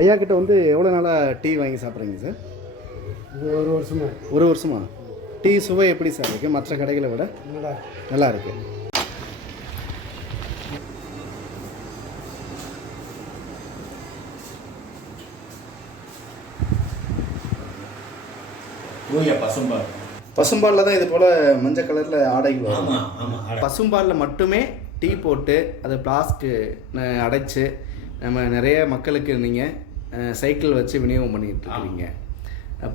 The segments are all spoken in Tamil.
ஐயா கிட்ட வந்து எவ்வளோ நாளாக டீ வாங்கி சாப்பிட்றீங்க சார்? ஒரு வருஷமா. ஒரு வருஷமா? டீ சுவை எப்படி சார் இருக்குது மற்ற கடைகளை விட? நல்லா நல்லா இருக்கு. பசும்பால். பசும்பாலில் தான் இது போல் மஞ்சள் கலரில் ஆடைகள் வரும். பசும்பாலில் மட்டுமே டீ போட்டு அதை பிளாஸ்க்கு அடைச்சு நம்ம நிறைய மக்களுக்கு நீங்கள் சைக்கிள் வச்சு விநியோகம் பண்ணிட்டு இருக்கீங்க.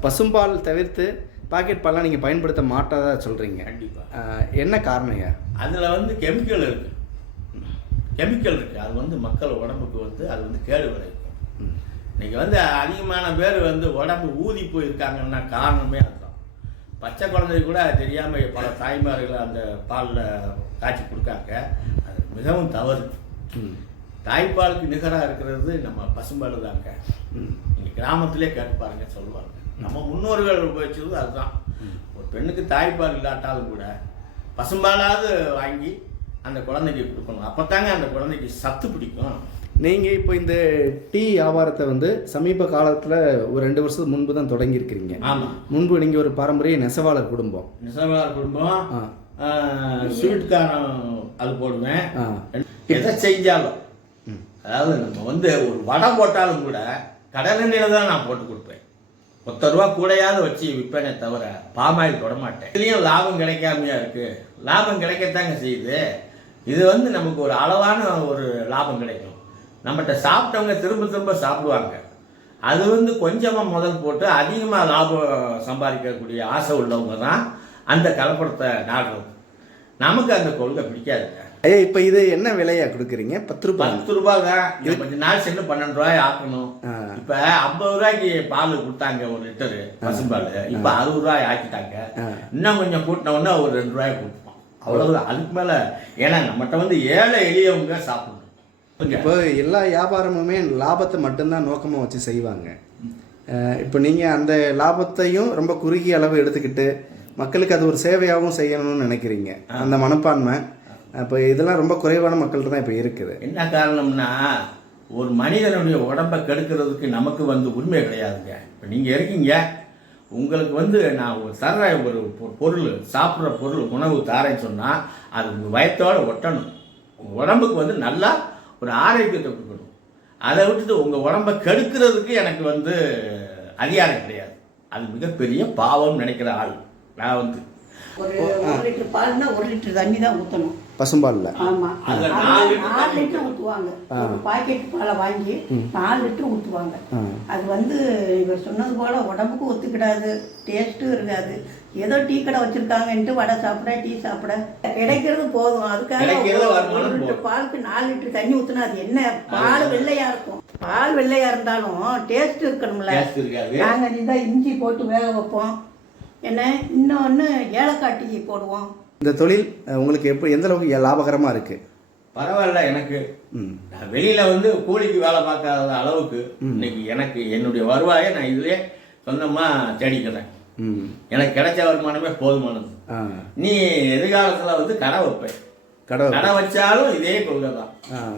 பசும்பால் தவிர்த்து பாக்கெட் பால்லாம் நீங்கள் பயன்படுத்த மாட்டாதா சொல்கிறீங்க கண்டிப்பாக என்ன காரணம் ஐயா? அதில் வந்து கெமிக்கல் இருக்கு. கெமிக்கல் இருக்கு. அது வந்து மக்கள் உடம்புக்கு வந்து அது வந்து கேடு விளைவிக்கும். இன்னைக்கு வந்து அதிகமான பேர் வந்து உடம்பு ஊதி போயிருக்காங்கன்னா காரணமே அதுதான். பச்சை குழந்தை கூட தெரியாமல் பல தாய்மார்கள் அந்த பாலில் காய்ச்சி கொடுக்காங்க. அது மிகவும் தவறு. தாய்ப்பாலுக்கு நிகராக இருக்கிறது நம்ம பசும்பால் தாங்க. நீங்கள் கிராமத்திலே கேட்டு பாருங்க சொல்லுவாங்க. நம்ம முன்னோர்கள் உபயோகிச்சது அதுதான். ஒரு பெண்ணுக்கு தாய்ப்பால் இல்லாட்டாலும் கூட பசும்பாலாவது வாங்கி அந்த குழந்தைக்கு கொடுக்கணும். அப்போத்தாங்க அந்த குழந்தைக்கு சத்து பிடிக்கும். நீங்கள் இப்போ இந்த டீ வியாபாரத்தை வந்து சமீப காலத்தில் ஒரு ரெண்டு வருஷத்துக்கு முன்பு தான் தொடங்கியிருக்கிறீங்க. ஆமாம் முன்பு நீங்கள் ஒரு பாரம்பரிய நெசவாளர் குடும்பம். நிசவார் குடும்பம். ஆ. ஸ்வீட் காரம் அது போடுவேன். எதை செஞ்சாலும். அதாவது நம்ம வந்து ஒரு வடை போட்டாலும் கூட கடலெண்ணெயில் தான் நான் போட்டு கொடுப்பேன். ஒத்த ரூபா கூடையாவது வச்சு விற்பேனே தவிர பாமாயில் தொட மாட்டேன். இதுலேயும் லாபம் கிடைக்காமையா இருக்கு. லாபம் கிடைக்கத்தாங்க செய்யுது. இது வந்து நமக்கு ஒரு அளவான ஒரு லாபம் கிடைக்கும். நம்மகிட்ட சாப்பிட்டவங்க திரும்ப திரும்ப சாப்பிடுவாங்க. அது வந்து கொஞ்சமாக முதல் போட்டு அதிகமாக லாபம் சம்பாதிக்கக்கூடிய ஆசை உள்ளவங்க தான் அந்த கலப்படத்தை நாடுறது நமக்கு அந்த கொள்கை பிடிக்காதுங்க. ஐயா இப்போ இது என்ன விலையா கொடுக்குறீங்க? பத்து ரூபாய். பத்து ரூபாய் தான் இது கொஞ்ச நாள் சென்று பன்னெண்டு ரூபாய் ஆக்கணும். இப்ப ஐம்பது ரூபாய்க்கு பால் கொடுத்தாங்க ஒரு லிட்டரு பசும்பால் இப்ப அறுபது ரூபாய் ஆக்கிட்டாங்க. இன்னும் கொஞ்சம் கூட்டின உடனே ஒரு ரெண்டு ரூபாய் கொடுப்போம். அவ்வளவுதான். அதுக்கு மேல ஏன்னா நம்மகிட்ட வந்து ஏழை எளியவங்க சாப்பிடணும். இப்போ எல்லா வியாபாரமுமே லாபத்தை மட்டும்தான் நோக்கமாக வச்சு செய்வாங்க. இப்போ நீங்கள் அந்த லாபத்தையும் ரொம்ப குறுகிய அளவு எடுத்துக்கிட்டு மக்களுக்கு அது ஒரு சேவையாகவும் செய்யணும்னு நினைக்கிறீங்க. அந்த மனப்பான்மை. இப்போ இதெல்லாம் ரொம்ப குறைவான மக்கள்கிட்ட தான் இப்போ இருக்குது. என்ன காரணம்னா ஒரு மனிதனுடைய உடம்பை கெடுக்கிறதுக்கு நமக்கு வந்து உரிமை கிடையாதுங்க. இப்போ நீங்கள் இருக்கீங்க உங்களுக்கு வந்து நான் ஒரு தர்ற ஒரு பொ- பொருள் சாப்பிட்ற பொருள் உணவு தாரேன்னு சொன்னால் அது உங்கள் வயத்தோட ஒட்டணும். உங்கள் உடம்புக்கு வந்து நல்லா ஒரு ஆரோக்கியத்தை கொடுக்கணும். அதை விட்டுட்டு உங்கள் உடம்பை கெடுக்கிறதுக்கு எனக்கு வந்து அதிகாரம் கிடையாது. அது மிகப்பெரிய பாவம் நினைக்கிற ஆள் நான் வந்து. ஒரு ஒரு லிட்டர் பால்னா ஒரு லிட்டர் தண்ணி தான் ஊற்றணும் பசும்பாலில். ஆமா. அதுல அது நாலு லிட்டர் ஊற்றுவாங்க ஒரு பாக்கெட் பாலை வாங்கி நாலு லிட்டர் ஊற்றுவாங்க. அது வந்து இவர் சொன்னது போல உடம்புக்கு ஒத்துக்கிடாது. டேஸ்ட்டும் இருக்காது. ஏதோ டீ கடை வச்சிருக்காங்கன்ட்டு வடை சாப்பிட டீ சாப்பிட. கிடைக்கிறது போதும். அதுக்காக ஒரு- லிட்டர். பாலுக்கு நாலு லிட்டர் தண்ணி ஊற்றினா அது என்ன? பால் வெள்ளையா இருக்கும். பால் வெள்ளையா இருந்தாலும் டேஸ்ட் இருக்கணும்ல. நாங்க இதான் இஞ்சி போட்டு வேக வைப்போம். என்ன? இன்னொன்று ஏலக்காய் டீ போடுவோம். இந்த தொழில் உங்களுக்கு எப்படி எந்த அளவுக்கு லாபகரமாக இருக்குது பரவாயில்ல எனக்கு வெளியில வந்து கூலிக்கு வேலை பார்க்காத அளவுக்கு இன்னைக்கு எனக்கு என்னுடைய வருவாயை நான் இதுலயே சொந்தமா தேடிக்கிறேன். ம். எனக்கு கிடைச்ச வருமானமே போதுமானது. நீ எதிர்காலத்துல வந்து கடை வைப்பேன். கடை கடை வச்சாலும் இதே கொள்கை தான்.